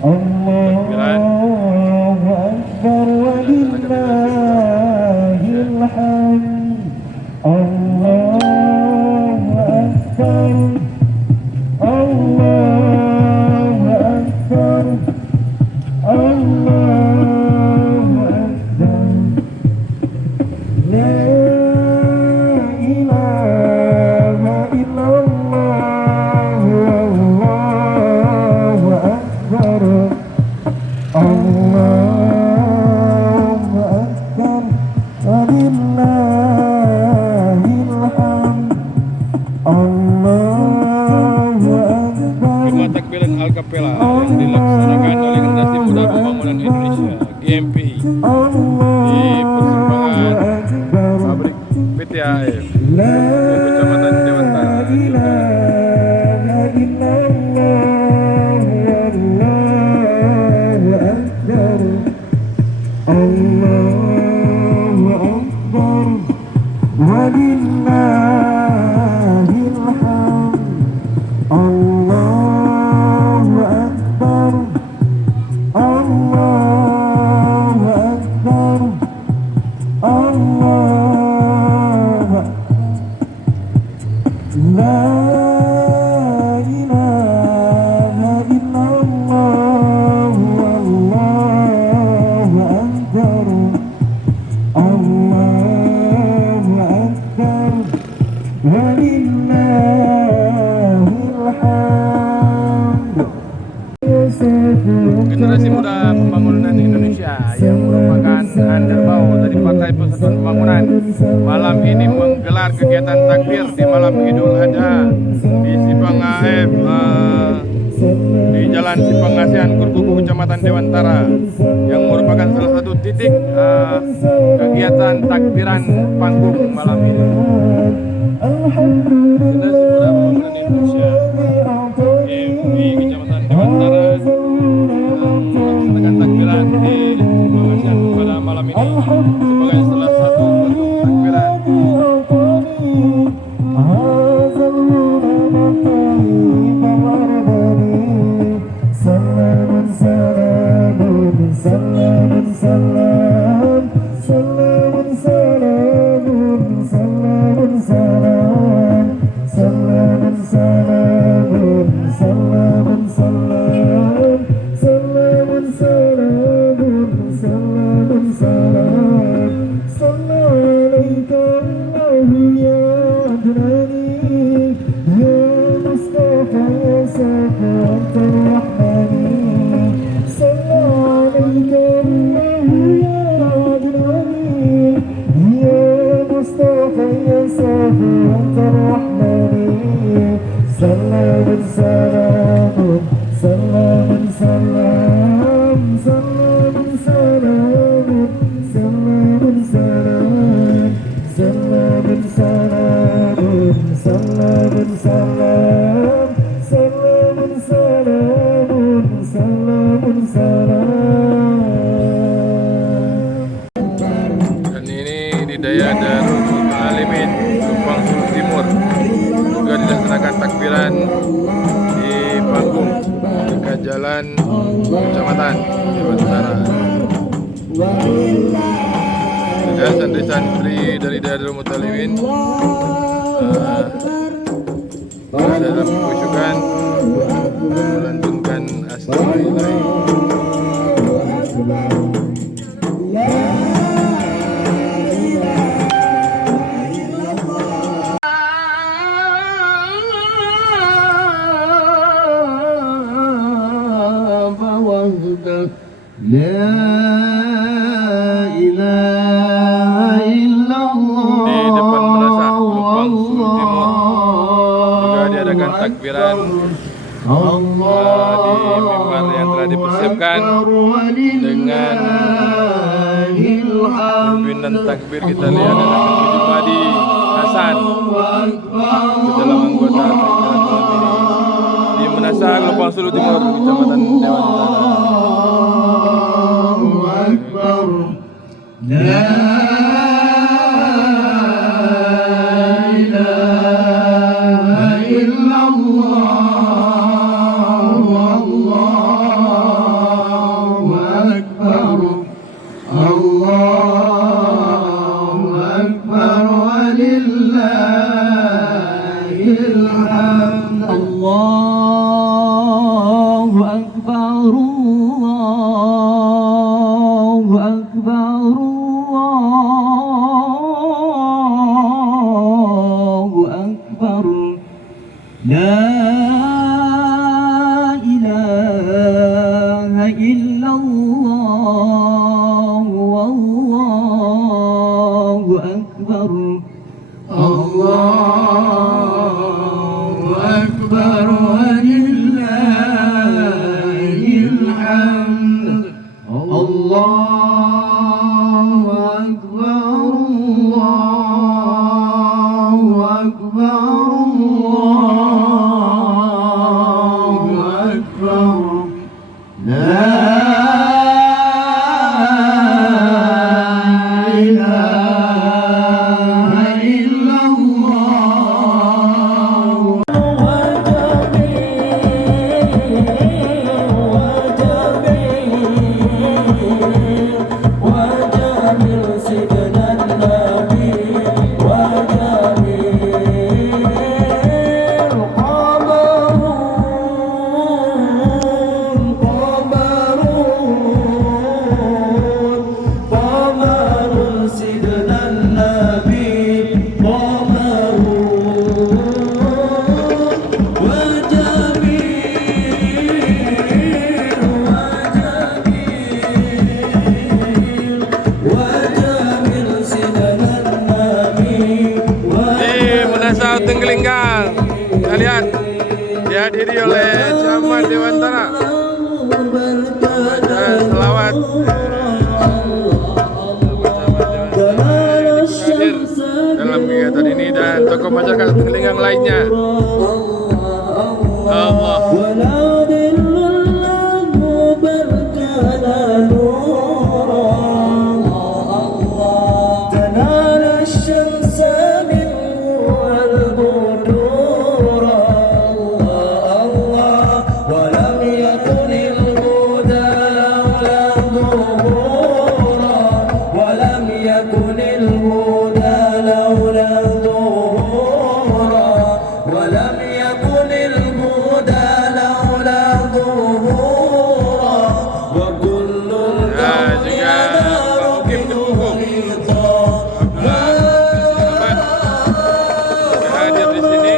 takbiran. Gema takbiran al-kapela yang dilaksanakan oleh Generasi Muda Pembangunan Indonesia GMPI di persimpangan pabrik PT AF Kecamatan Dewantara. Generasi Muda Pembangunan Indonesia yang merupakan underbaw dari Partai Persatuan Pembangunan malam ini menggelar kegiatan takbir di malam Idul Adha di Simpang AF di Jalan Simpang Asian Kurkuku Kecamatan Dewantara yang merupakan salah satu titik kegiatan takbiran panggung malam ini. Generasi Muda Pembangunan Indonesia GMPI Kecamatan Dewantara melaksanakan takbiran di Simpang Asian pada malam ini sebagai salah satu bentuk takbiran. Dan ini di Daya Darul Muta'alimin Subang Sulu Timur juga dilaksanakan takbiran di panggung dekat jalan Kecamatan Dewantara. Ada santri-santri dari Darul Muta'alimin dalam khusyukan melantunkan Astagfirullah. La ilaha illallah. Di depan Madrasah Subang Sulu Timur juga diadakan takbiran di mimbar yang telah dipersiapkan dengan pimpinan takbir kita lihat adalah Habib Madi Hasan, dalam anggota takbiran malam ini di Menasah Subang Sulu Timur Kecamatan Dewantara. La ilaha illallah. إلا الله والله أكبر الله أكبر ولله الحمد الله أكبر الله أكبر الله أكبر لا إله إلا الله وجميل سيدنا النبي وجميل قمر سيدنا النبي وجميل سيدنا النبي Di Munasab Tenggelinggang, kita lihat dihadiri oleh Camat Dewantara membaca selawat. Hadir dalam kegiatan ini dan tokoh masyarakat Tenggelinggang lainnya. Allah. تنال الشمس منه والبدور الله ولم يكن الهدى لولا ظهورا ولم يكن الهدى لولا ظهورا ولم يكن الهدى لولا ظهورا وكل الكون يدار بنوريطا Hadir di sini.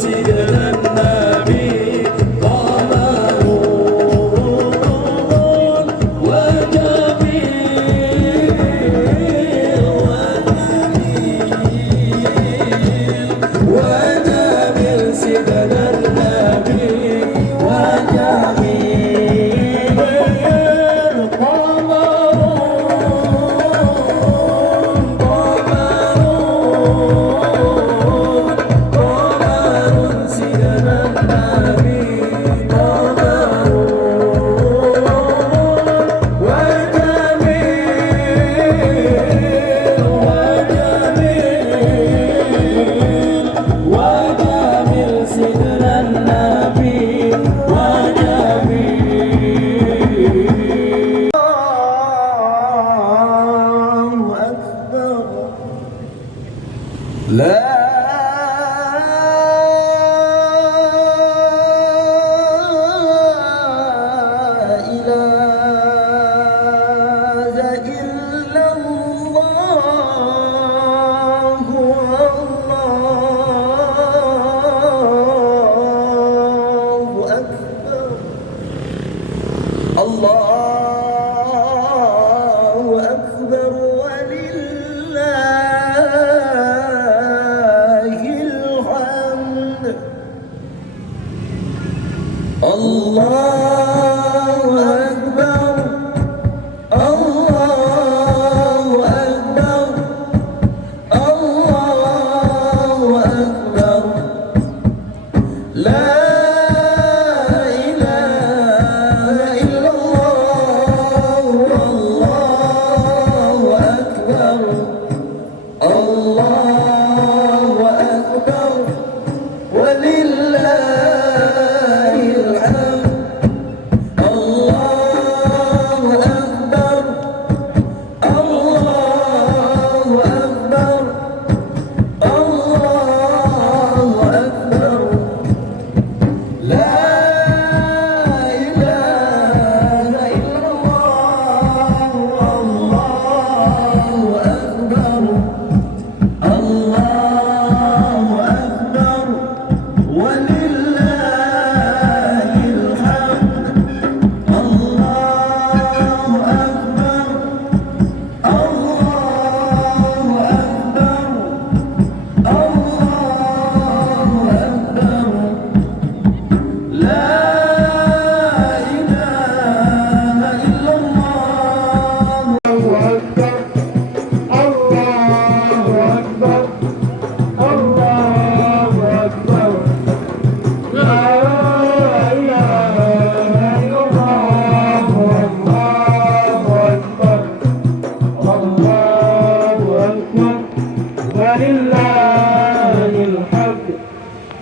سيدنا النبي قمر وجميل سيدنا النبي وجميل قمر سيدنا النبي قمر وجميل سيدنا النبي وجميل الله أكبر لا إله إلا الله الله أكبر الله أكبر ولله الحمد الله أكبر الله أكبر الله أكبر لا إله إلا الله والله أكبر الله أكبر ولله الحمد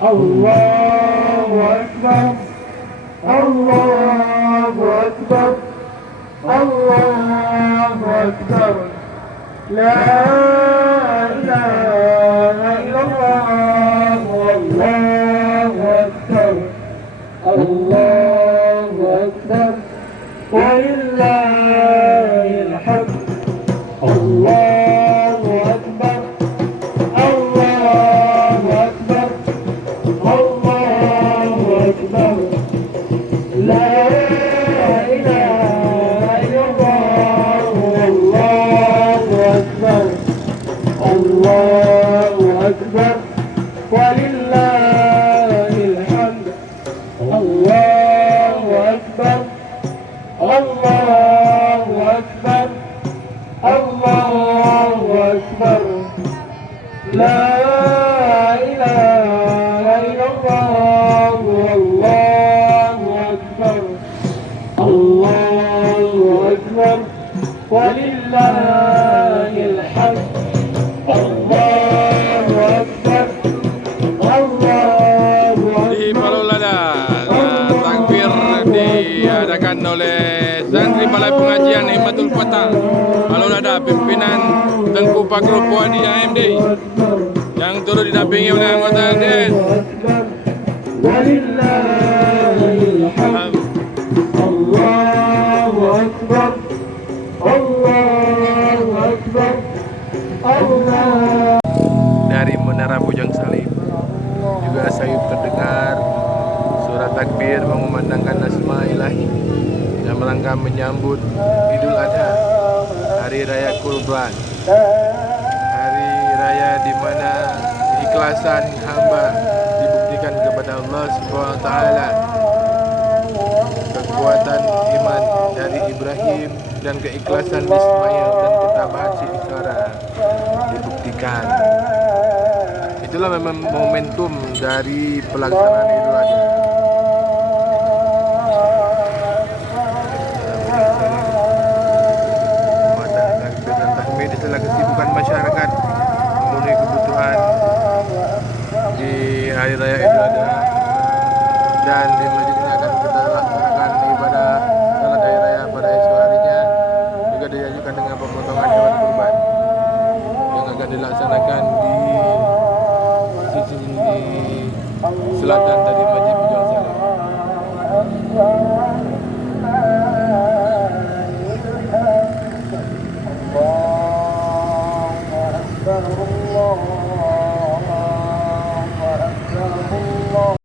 Allahu Akbar, Allahu Akbar, Allahu Akbar. La ilaha illallah, Allahu Akbar, Allahu Akbar, walillahil hamd. Allahu Akbar, Allahu Akbar, Allahu Akbar. La ilaha illallah, Allahu Akbar, Allahu Akbar, walillahil hamd. Allahu Akbar, Allahu Akbar, Allahu Akbar. La ilaha illallah, Allahu Akbar, Allahu Akbar, walillahil hamd. Allahu Akbar, Allahu Di Akbar. Palolada, takbir diadakan oleh santri Balai Pengajian Himmatul Fatah Palolada, pimpinan Tengku Pakro Puadi AMD yang turut didampingi oleh anggota LDS. Walillahil hamd. Allahu Akbar, Allahu Akbar, Allah. Dari Menara Bujang Salib juga saya terdengar suara takbir mengumandangkan asma ilahi dalam rangka menyambut Idul Adha, hari raya kurban, hari raya di mana keikhlasan hamba dibuktikan kepada Allah Subhanahu wa taala, kekuatan iman dari Ibrahim dan keikhlasan Ismail dan ketabahan si Isara dibuktikan. Itulah memang momentum dari pelaksanaan Idul Adha. Takbir dan tahmid adalah kesibukan masyarakat memenuhi kebutuhan di hari raya Idul Adha, dan di masjid ini akan kita laksanakan ibadah salat hari raya pada esok harinya, juga diajukan dengan pemotongan hewan kurban yang akan dilaksanakan di sisi selatan dari Masjid Bujang Salib.